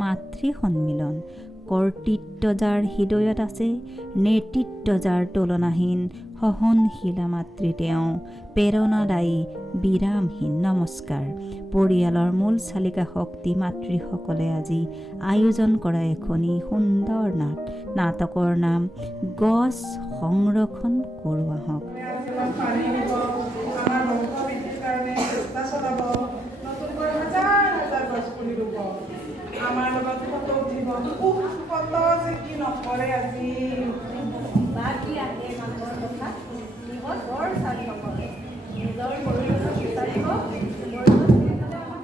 মাতৃ সন্মিলন। কৰ্তৃত্ব যাৰ হৃদয়ত আছে, নেতৃত্ব যাৰ তুলনাহীন, সহনশীলা মাতৃ তেওঁ, প্ৰেৰণাদায়ী বিৰামহীন। নমস্কাৰ। পৰিয়ালৰ মূল চালিকা শক্তি মাতৃসকলে আজি আয়োজন কৰা এখনি সুন্দৰ নাটকৰ নাম গছ সংৰক্ষণ কৰোঁ আহক। আমাৰ লগত ফটো উঠিব, ফটো যে কি নকৰে আজি বাকী আহে মানুহৰ কথা কিহত বৰ চালি নকৰে, নিজৰ পৰিয়ালক বিচাৰিব,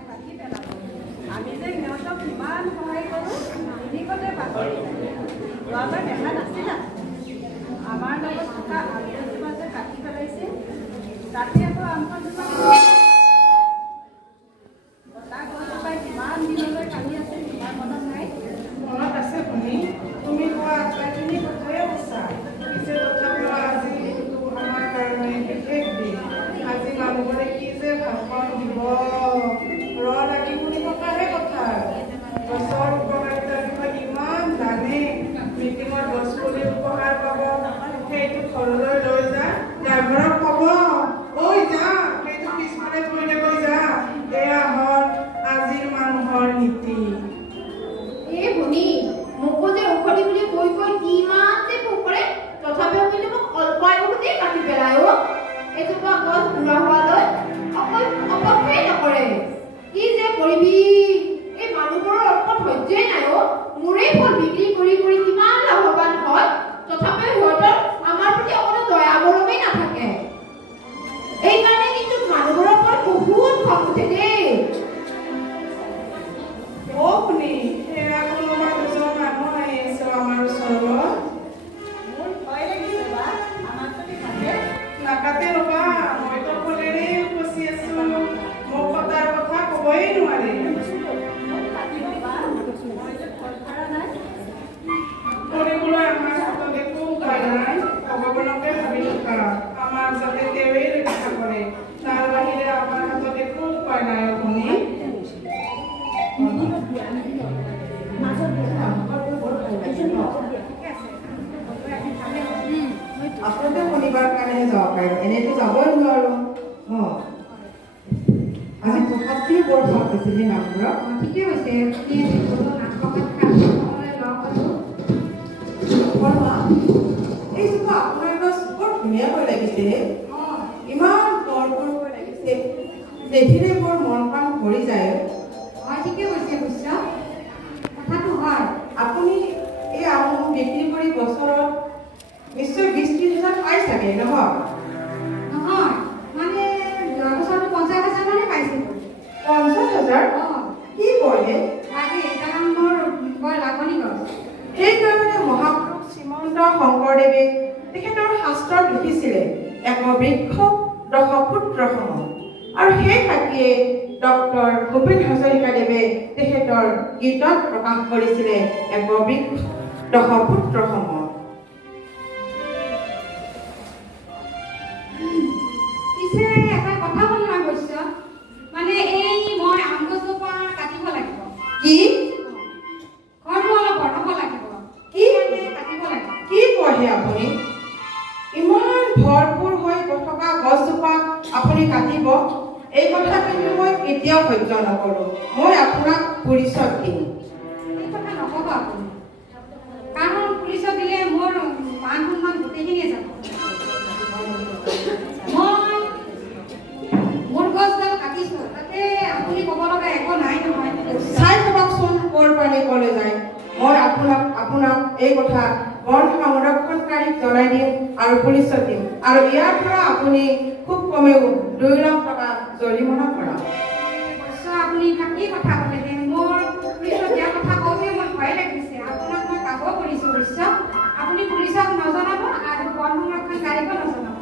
ৰাখি পেলাব। আমি যে সিহঁতক কিমান সহায় কৰোঁ নিমিষতে পাহৰি যোৱাবাৰ দেখা নাছিলা। আমাৰ লগত থকা আমজোপা যে কাটি পেলাইছে, তাতে আকৌ আমজোপা কিমান দিনলৈ কালি আছে তোমাৰ মনত নাই? মনত আছে শুনি, তুমি কোৱা আটাইখিনি কথাই সঁচা। পিছে তথাপিও আজি আমাৰ কাৰণে বিশেষ দিন। আজি মানুহবোৰে কি যে ভাষণ দিব, লাগি শুনি থকাহে কথা। গছৰ উপকাৰিতাৰ বিষয়ে ইমান জানে, মিটিঙত গছ পুলি উপহাৰ পাব, সেইটো ঘৰলৈ লৈ যা, ড্ৰাইভাৰক ক'ব ঐ যা সেইটো পিছফালে থৈ গৈ যা। এয়া হ'ল আজিৰ মানুহৰ নীতি। এই শুনি মোকো যে উখলি বুলি কৈ কৈ কিমান যে পোক কৰে, তথাপিও কিন্তু মোক অল্প আয়ুতে কাটি পেলায়। এজোপা গছ বুঢ়া হোৱালৈ অকল অপক্ষেই নকৰে। কি যে কৰিবি, এই মানুহবোৰৰ অল্প ধৈৰ্যই নাই। মোৰেই ফল বিক্ৰী কৰি কৰি কিমান লাভৱান হয়, তথাপিও সিহঁতৰ আমাৰ প্ৰতি অকণো দয়া মৰমেই নাথাকে। এইকাৰণে কিন্তু মানুহবোৰৰ ওপৰত বহুত খং উঠে দেই। শুনি সেয়া কোনোবা দুজন মানুহ আহি আছে আমাৰ ওচৰত। মোৰ ভয় লাগিছে বা, আমাক যদি কাটে নাকাটে ৰবা, মইতো ফুলেৰে ফচি আছো, মোক কটাৰ কথা ক'বই নোৱাৰে। কৰিবলৈ আমাৰ হাতত একো উপায় নাই, ভগৱানকে ভাবি থকা, আমাক যাতে তেওঁৱেই ৰক্ষা কৰে, তাৰ বাহিৰে আমাৰ হাতত একো উপায় নাই। শুনি আচলতে শনিবাৰ কাৰণেহে যাব পাৰিম, এনেইতো যাবই নোৱাৰো। আজি প্ৰসাদটি বৰ ভাল পাইছে সেই নামবোৰত। ঠিকে হৈছে। এইজোপা আপোনাৰ গছ বৰ ধুনীয়াকৈ লাগিছে, ইমান ভৰপূৰকৈ লাগিছে, দেখিলে বৰ মন প্ৰাণ ভৰি যায়। ঠিকে কৈছে বুজিছ, কথাটো হয়। আপুনি এই আম বিক্ৰী কৰি বছৰত নিশ্চয় 20-30 হাজাৰ পাই চাগে, নহয়? নহয়, মানে যোৱা বছৰটো 50,000 মানে পাইছিলোঁ। 50,000? কি কয়? লাগে, কাৰণ মোৰ বৰ লাগনি গছ। সেইকাৰণে মহাপুৰুষ শ্ৰীমন্ত শংকৰদেৱে তেখেতৰ শাস্ত্ৰত লিখিছিলে একবৃক্ষ দশপুত্ৰ সম, আৰু সেই সাক্ষীয়ে ডক্টৰ ভূপেন হাজৰিকাদেৱে তেখেতৰ গীতত প্ৰকাশ কৰিছিলে একবৃক্ষ দশপুত্ৰ সম। পিছে এটা কথা হ'ল নহয় বৈশ্য, মানে এই মই আম গছজোপা কাটিব লাগিব। কি ঘৰটো অলপ বঢ়াব লাগিব, কি কাটিব লাগিব। কি কয়হে আপুনি? ইমান ভৰপূৰ হৈ থকা গছজোপা আপুনি কাটিব? এই কথা কিন্তু মই কেতিয়াও সহ্য নকৰোঁ। মই আপোনাক পুলিচত দিম। এই কথা নক'ব আপুনি, কাৰণ পুলিচত দিলে মোৰ মান সন্মান গোটেইখিনিয়ে যাব। মই মোৰ গছডাল কাটিছোঁ, তাতে আপুনি ক'ব লগা একো নাই নহয়। চাই থাককচোন ক'ৰ পানী ক'লৈ যায়। মই আপোনাক এই কথা বন সংৰক্ষণকাৰীক জনাই দিম আৰু পুলিচত দিম, আৰু ইয়াৰ পৰা আপুনি খুব কমেও 2 লাখ টকা জৰিমনা কৰাব। আপুনি কি কথা ক'লে? মোৰ পুলিচত দিয়া কথা কওঁতে মোৰ ভয় লাগিছে। আপোনাক মই কাব কৰিছোঁ বুজিছ, আপুনি পুলিচক নজনাব আৰু বন সংৰক্ষণকাৰীকো নজনাব।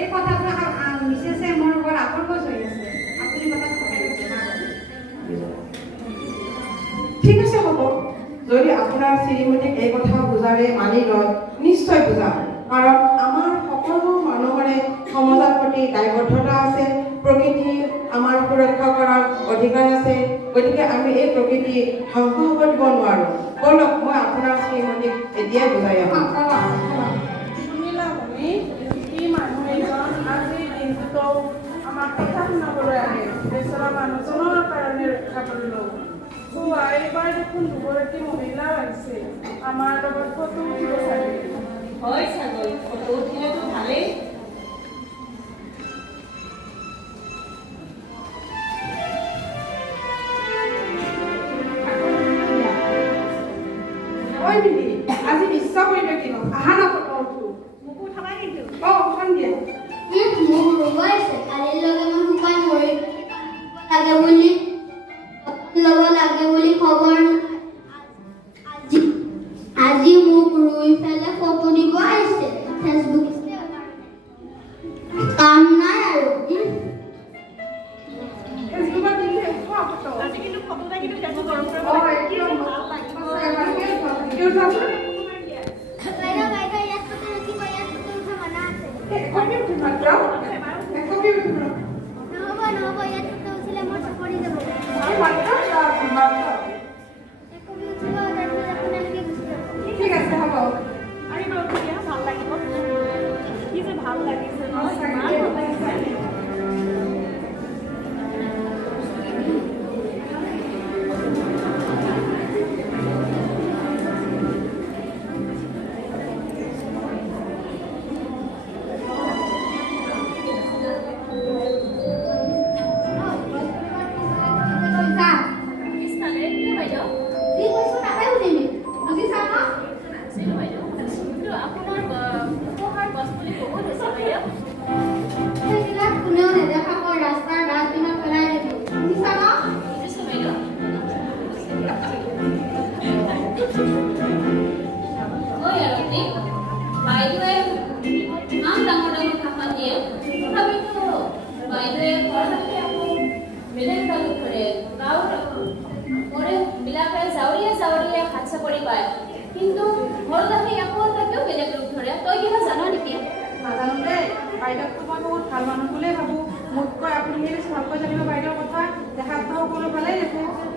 এই কথাবিলাক মিছেছে মোৰ বৰ আপংগজ হৈ আছে। আপুনি কথাটো পঠাই দিছে। ঠিক আছে, হ'ব। যদি আপোনাৰ শ্ৰীমতীক এই কথা বুজাৰে মানি লয়, নিশ্চয় বুজাম, কাৰণ আমাৰ সকলো মানুহৰে সমাজৰ প্ৰতি দায়বদ্ধতা আছে, প্ৰকৃতি আমাৰ সুৰক্ষা কৰাৰ অধিকাৰ আছে। গতিকে আমি এই প্ৰকৃতি ধ্বংস হ'ব দিব নোৱাৰোঁ। ব'লক মই আপোনাৰ শ্ৰীমতীক এতিয়াই বুজাই আহোঁ। শুনিলা ভনী, কি মানুহ এজন আজিৰ দিনটোতো আমাৰ কথা শুনাবলৈ আহে, বেচেৰা মানুহজনৰ কাৰণে ৰক্ষা কৰিলোঁ। এইবাৰ দেখোন দুগৰাকী মহিলাও আহিছে, আমাৰ লগত ফটো উঠিব চাগে। হয় ছাগৈ, ফটো উঠিলেতো ভালেই। ঐ মিলি, আজি নিশ্চয় কৰিলে কিনো আহা না ফটো উঠো। মোকো উঠাবা কিন্তু। উঠাম দিয়া। মোক ৰবাইছে কালিৰ লগে মই শুকাই মৰি লাগে বুলি ল'ব লাগে বুলি খবৰ আজি মোক ৰুই পেলাই ফটো দিব আহিছে ফেচবুক কাম নাই আৰু ফেচবুকত দিলে উঠোৱা ফটো। আজি কিন্তু ফটো এটা কিন্তু ফেচবুক গৰম কৰিব অ', লাগে। একদম কি ভাল লাগিব। কি উঠাচোন? বাইদেউ বাইদেউ ইয়াত ফটো উঠিব ইয়াত ফটো উঠা মানা আছে একপি উঠিম মাত্ৰ। একপি উঠিম ৰ। নহ'ব নহ'ব ইয়াত ফটো উঠিলে মোৰ চকৰি যাব এই মাত্ৰ মাত্ৰ। একবি উঠিব তাৰপিছত আপোনালোকে গুচি যাব ঠিক আছে হ'ব। আৰু এইবাৰ উঠি দিয়া, ভাল লাগিব। কি যে ভাল লাগিছে ন, ইমান ভাল লাগিছে। পিছফালে কি বাইদেউ? যি কৈছো তাকে শুনিবি বুজি চা ন নাছিলোঁ বাইদেউ। কিন্তু আপোনাৰ উপহাৰ গছ পুলি বহুত হৈছে বাইদেউ। সেইবিলাক কোনেও নেদেখাকৈ ৰাস্তাৰ ডাষ্টবিনত পেলাই দিবি বুজি চা ন বুজিছোঁ বাইদেউ। ঐ আৰতি, বাইদেৱে ইমান ডাঙৰ ডাঙৰ ভাষণ দিয়ে, তথাপিতো বাইদেৱে ঘৰত আহি আকৌ বেলেগ কাম কৰে। গাঁৱৰ বিলাকে জাউৰীয়ে জাউৰীয়ে হাত চাপৰি পায়, কিন্তু ঘৰত আহি আকৌ তাকেও বেলেগ ৰূপ ধৰে। তই কিবা জান নেকি? নাজানো দেই, বাইদেউকতো মই বহুত ভাল মানুহ বুলিয়ে ভাবোঁ। মোতকৈ আপুনি বেছি ভালকৈ জানিব বাইদেউৰ কথা। দেখাততো সকলো ভালেই দেখোঁ।